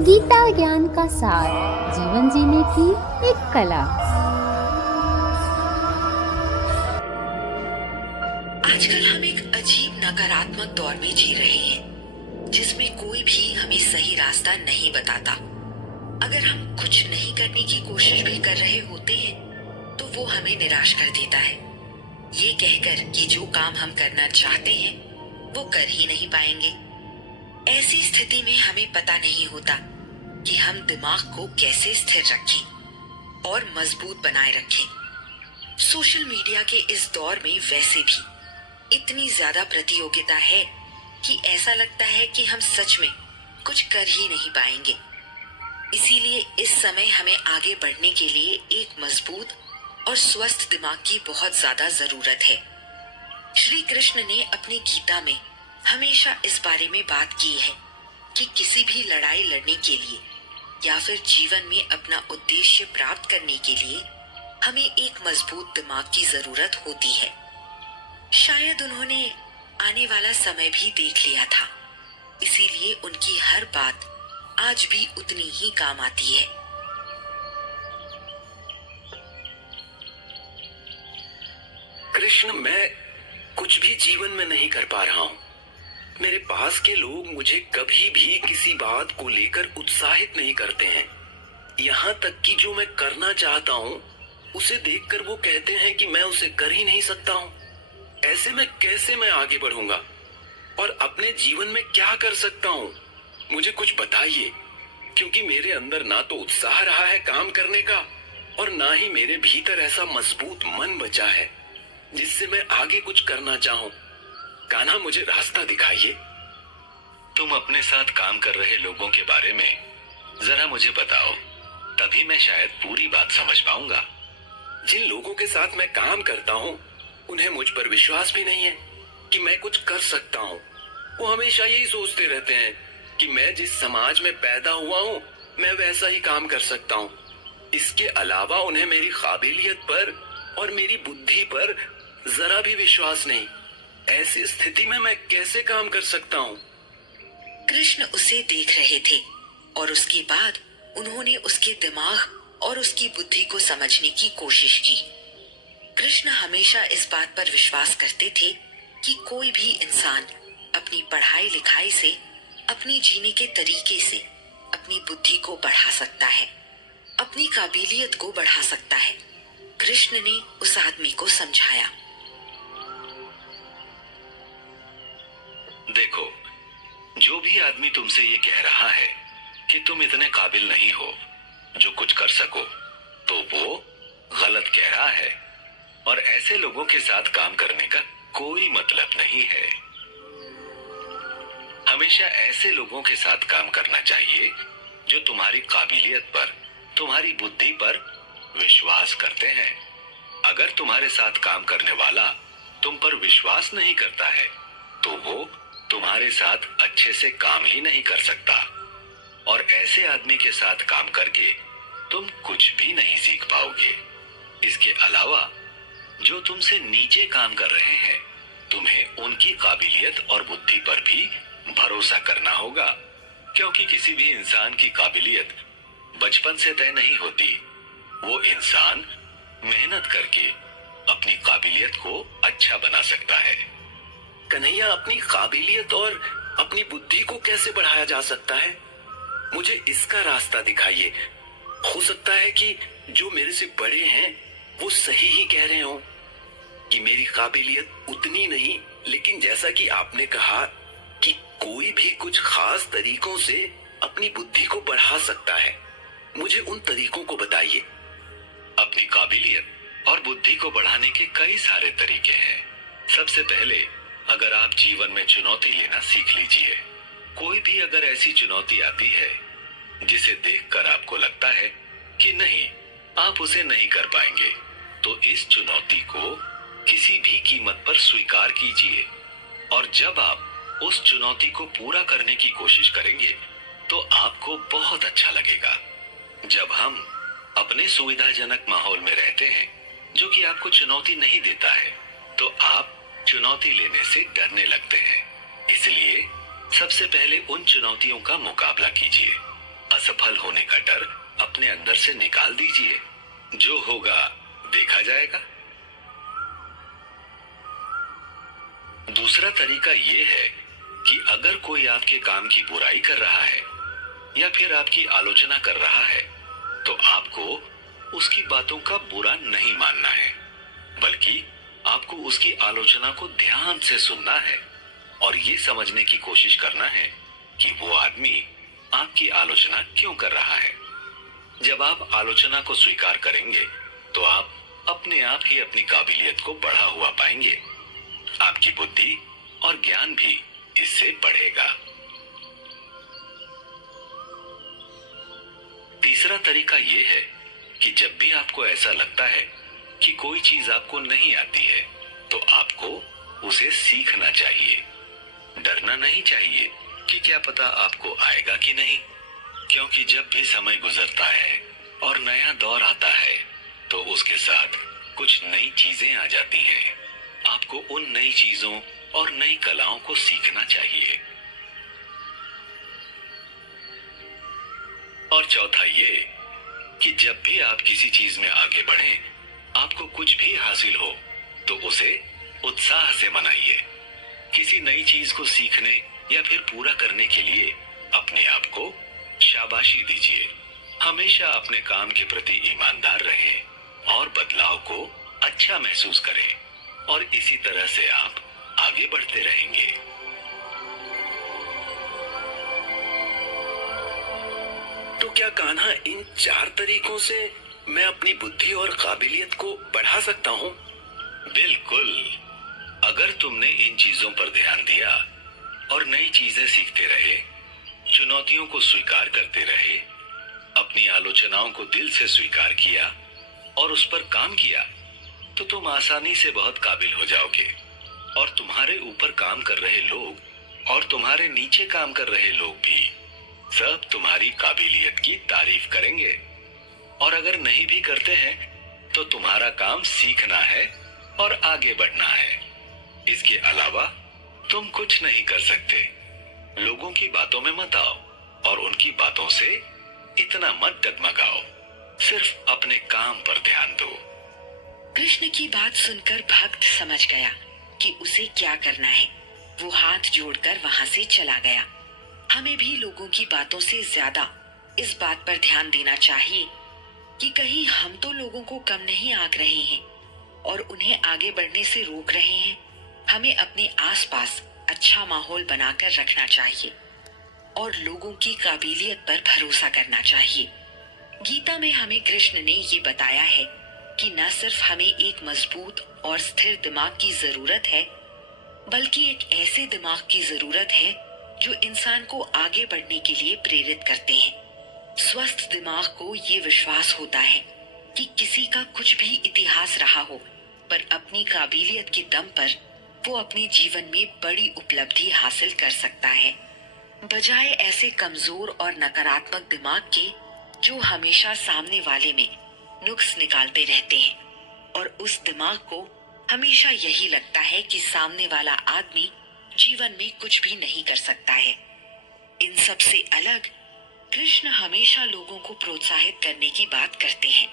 गीता ज्ञान का सार, जीवन जीने की एक कला। आजकल हम एक अजीब नकारात्मक दौर में जी रहे हैं, जिसमें कोई भी हमें सही रास्ता नहीं बताता। अगर हम कुछ नहीं करने की कोशिश भी कर रहे होते हैं, तो वो हमें निराश कर देता है, ये कहकर कि जो काम हम करना चाहते हैं, वो कर ही नहीं पाएंगे। ऐसी स्थिति में हमें पता नहीं होता कि हम दिमाग को कैसे स्थिर रखें और मजबूत बनाए रखें। सोशल मीडिया के इस दौर में वैसे भी इतनी ज्यादा प्रतियोगिता है कि ऐसा लगता है कि हम सच में कुछ कर ही नहीं पाएंगे। इसीलिए इस समय हमें आगे बढ़ने के लिए एक मजबूत और स्वस्थ दिमाग की बहुत ज्यादा जरूरत है। श्री कृष्ण ने अपनी गीता में हमेशा इस बारे में बात की है कि किसी भी लड़ाई लड़ने के लिए या फिर जीवन में अपना उद्देश्य प्राप्त करने के लिए हमें एक मजबूत दिमाग की जरूरत होती है। शायद उन्होंने आने वाला समय भी देख लिया था, इसीलिए उनकी हर बात आज भी उतनी ही काम आती है। कृष्ण, मैं कुछ भी जीवन में नहीं कर पा रहा हूँ। मेरे पास के लोग मुझे कभी भी किसी बात को लेकर उत्साहित नहीं करते हैं। यहाँ तक कि जो मैं करना चाहता हूँ उसे देखकर वो कहते हैं कि मैं उसे कर ही नहीं सकता हूँ। ऐसे में कैसे मैं आगे बढ़ूंगा और अपने जीवन में क्या कर सकता हूँ? मुझे कुछ बताइए, क्योंकि मेरे अंदर ना तो उत्साह रहा है काम करने का और ना ही मेरे भीतर ऐसा मजबूत मन बचा है जिससे मैं आगे कुछ करना चाहूँ। कान्हा, मुझे रास्ता दिखाइए। तुम अपने साथ काम कर रहे लोगों के बारे में जरा मुझे बताओ, तभी मैं शायद पूरी बात समझ पाऊंगा। जिन लोगों के साथ मैं काम करता हूँ उन्हें मुझ पर विश्वास भी नहीं है कि मैं कुछ कर सकता हूँ। वो हमेशा यही सोचते रहते हैं कि मैं जिस समाज में पैदा हुआ हूँ मैं वैसा ही काम कर सकता हूँ। इसके अलावा उन्हें मेरी काबिलियत पर और मेरी बुद्धि पर जरा भी विश्वास नहीं। ऐसी स्थिति में मैं कैसे काम कर सकता हूँ? कृष्ण उसे देख रहे थे और उसके बाद उन्होंने उसके दिमाग और उसकी बुद्धि को समझने की कोशिश की। कृष्ण हमेशा इस बात पर विश्वास करते थे कि कोई भी इंसान अपनी पढ़ाई लिखाई से, अपनी जीने के तरीके से अपनी बुद्धि को बढ़ा सकता है, अपनी काबिलियत को बढ़ा सकता है। कृष्ण ने उस आदमी को समझाया। देखो, जो भी आदमी तुमसे ये कह रहा है कि तुम इतने काबिल नहीं हो जो कुछ कर सको, तो वो गलत कह रहा है और ऐसे लोगों के साथ काम करने का कोई मतलब नहीं है। हमेशा ऐसे लोगों के साथ काम करना चाहिए जो तुम्हारी काबिलियत पर, तुम्हारी बुद्धि पर विश्वास करते हैं। अगर तुम्हारे साथ काम करने वाला तुम पर विश्वास नहीं करता है, तो वो तुम्हारे साथ अच्छे से काम ही नहीं कर सकता और ऐसे आदमी के साथ काम करके तुम कुछ भी नहीं सीख पाओगे। इसके अलावा जो तुमसे नीचे काम कर रहे हैं, तुम्हें उनकी काबिलियत और बुद्धि पर भी भरोसा करना होगा, क्योंकि किसी भी इंसान की काबिलियत बचपन से तय नहीं होती। वो इंसान मेहनत करके अपनी काबिलियत को अच्छा बना सकता है। कन्हैया, अपनी काबिलियत और अपनी बुद्धि को कैसे बढ़ाया जा सकता है? मुझे इसका रास्ता दिखाइए। हो सकता है कि जो मेरे से बड़े हैं वो सही ही कह रहे हो कि मेरी काबिलियत उतनी नहीं, लेकिन जैसा कि आपने कहा कि कोई भी कुछ खास तरीकों से अपनी बुद्धि को बढ़ा सकता है। मुझे उन तरीकों को बताइए। अपनी काबिलियत और बुद्धि को बढ़ाने के कई सारे तरीके हैं। सबसे पहले अगर आप जीवन में चुनौती लेना सीख लीजिए। कोई भी अगर ऐसी चुनौती आती है जिसे देखकर आपको लगता है कि नहीं, आप उसे नहीं कर पाएंगे, तो इस चुनौती को किसी भी कीमत पर स्वीकार कीजिए और जब आप उस चुनौती को पूरा करने की कोशिश करेंगे तो आपको बहुत अच्छा लगेगा। जब हम अपने सुविधाजनक माहौल में रहते हैं जो कि आपको चुनौती नहीं देता है, तो आप चुनौती लेने से डरने लगते हैं। इसलिए सबसे पहले उन चुनौतियों का मुकाबला कीजिए। असफल होने का डर अपने अंदर से निकाल दीजिए। जो होगा देखा जाएगा। दूसरा तरीका ये है कि अगर कोई आपके काम की बुराई कर रहा है या फिर आपकी आलोचना कर रहा है, तो आपको उसकी बातों का बुरा नहीं मानना है, बल्कि आपको उसकी आलोचना को ध्यान से सुनना है और ये समझने की कोशिश करना है कि वो आदमी आपकी आलोचना क्यों कर रहा है। जब आप आलोचना को स्वीकार करेंगे तो आप अपने आप ही अपनी काबिलियत को बढ़ा हुआ पाएंगे। आपकी बुद्धि और ज्ञान भी इससे बढ़ेगा। तीसरा तरीका यह है कि जब भी आपको ऐसा लगता है कि कोई चीज आपको नहीं आती है, तो आपको उसे सीखना चाहिए। डरना नहीं चाहिए कि क्या पता आपको आएगा कि नहीं, क्योंकि जब भी समय गुजरता है और नया दौर आता है तो उसके साथ कुछ नई चीजें आ जाती हैं। आपको उन नई चीजों और नई कलाओं को सीखना चाहिए। और चौथा ये कि जब भी आप किसी चीज में आगे बढ़ें, आपको कुछ भी हासिल हो तो उसे उत्साह से मनाइए। किसी नई चीज को सीखने या फिर पूरा करने के लिए अपने आप को शाबाशी दीजिए। हमेशा अपने काम के प्रति ईमानदार रहें और बदलाव को अच्छा महसूस करें, और इसी तरह से आप आगे बढ़ते रहेंगे। तो क्या कान्हा, इन 4 तरीकों से मैं अपनी बुद्धि और काबिलियत को बढ़ा सकता हूँ? बिल्कुल। अगर तुमने इन चीजों पर ध्यान दिया और नई चीजें सीखते रहे, चुनौतियों को स्वीकार करते रहे, अपनी आलोचनाओं को दिल से स्वीकार किया और उस पर काम किया, तो तुम आसानी से बहुत काबिल हो जाओगे। और तुम्हारे ऊपर काम कर रहे लोग और तुम्हारे नीचे काम कर रहे लोग भी सब तुम्हारी काबिलियत की तारीफ करेंगे। और अगर नहीं भी करते हैं तो तुम्हारा काम सीखना है और आगे बढ़ना है। इसके अलावा तुम कुछ नहीं कर सकते। लोगों की बातों में मत आओ और उनकी बातों से इतना मत डगमगाओ। सिर्फ अपने काम पर ध्यान दो। कृष्ण की बात सुनकर भक्त समझ गया कि उसे क्या करना है। वो हाथ जोड़कर वहां से चला गया। हमें भी लोगों की बातों से ज्यादा इस बात पर ध्यान देना चाहिए कि कहीं हम तो लोगों को कम नहीं आंक रहे हैं और उन्हें आगे बढ़ने से रोक रहे हैं। हमें अपने आसपास अच्छा माहौल बनाकर रखना चाहिए और लोगों की काबिलियत पर भरोसा करना चाहिए। गीता में हमें कृष्ण ने ये बताया है कि न सिर्फ हमें एक मजबूत और स्थिर दिमाग की जरूरत है, बल्कि एक ऐसे दिमाग की जरूरत है जो इंसान को आगे बढ़ने के लिए प्रेरित करते हैं। स्वस्थ दिमाग को ये विश्वास होता है कि किसी का कुछ भी इतिहास रहा हो, पर अपनी काबिलियत के दम पर वो अपने जीवन में बड़ी उपलब्धि हासिल कर सकता है, बजाय ऐसे कमजोर और नकारात्मक दिमाग के जो हमेशा सामने वाले में नुक्स निकालते रहते हैं और उस दिमाग को हमेशा यही लगता है कि सामने वाला आदमी जीवन में कुछ भी नहीं कर सकता है। इन सब से अलग कृष्ण हमेशा लोगों को प्रोत्साहित करने की बात करते हैं।